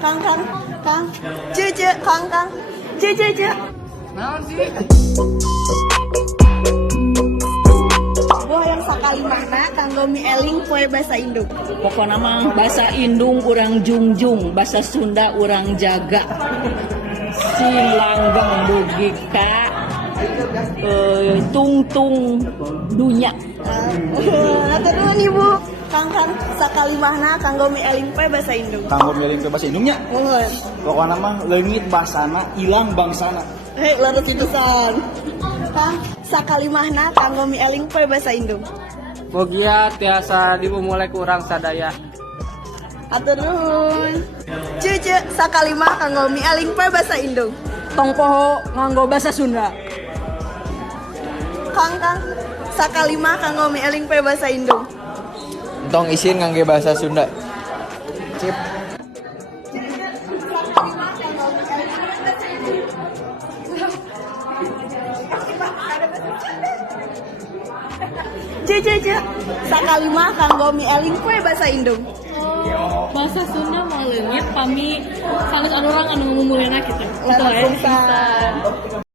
Kang, Cece, Kang, Cece. Naon sih? Buah yang sakali mana kanggo mieling poe basa induk. Pokoknya mah bahasa Indung urang jungjung, bahasa Sunda urang jaga. Sim langgeng dugi ka tungtung dunya. Nanti dulu nih Bu. Kang, sakali mana kanggo mieling poe basa induk. Kanggo miring ke bahasa Indungnya. Mohon. Pokoknya mah leungit basana, ilang bangsana. Hei, larut pisan. Kang, sakali mana kanggo mieling poe basa induk. Bogia tiasa dimulai kurang sadaya. Atur nuhun. Cece, sakali mah kanggo mieling poe basa induk. Tong poho nganggo bahasa Sunda. Kang, sakali mah kanggo mieling poe basa induk. Entong isin ngangge bahasa Sunda. Cip. Cece, sakali mah kanggo mieling poe basa induk. Bahasa Sunda mah leungit pami sanes anu urang anu ngumulena kitu. Larut pisan.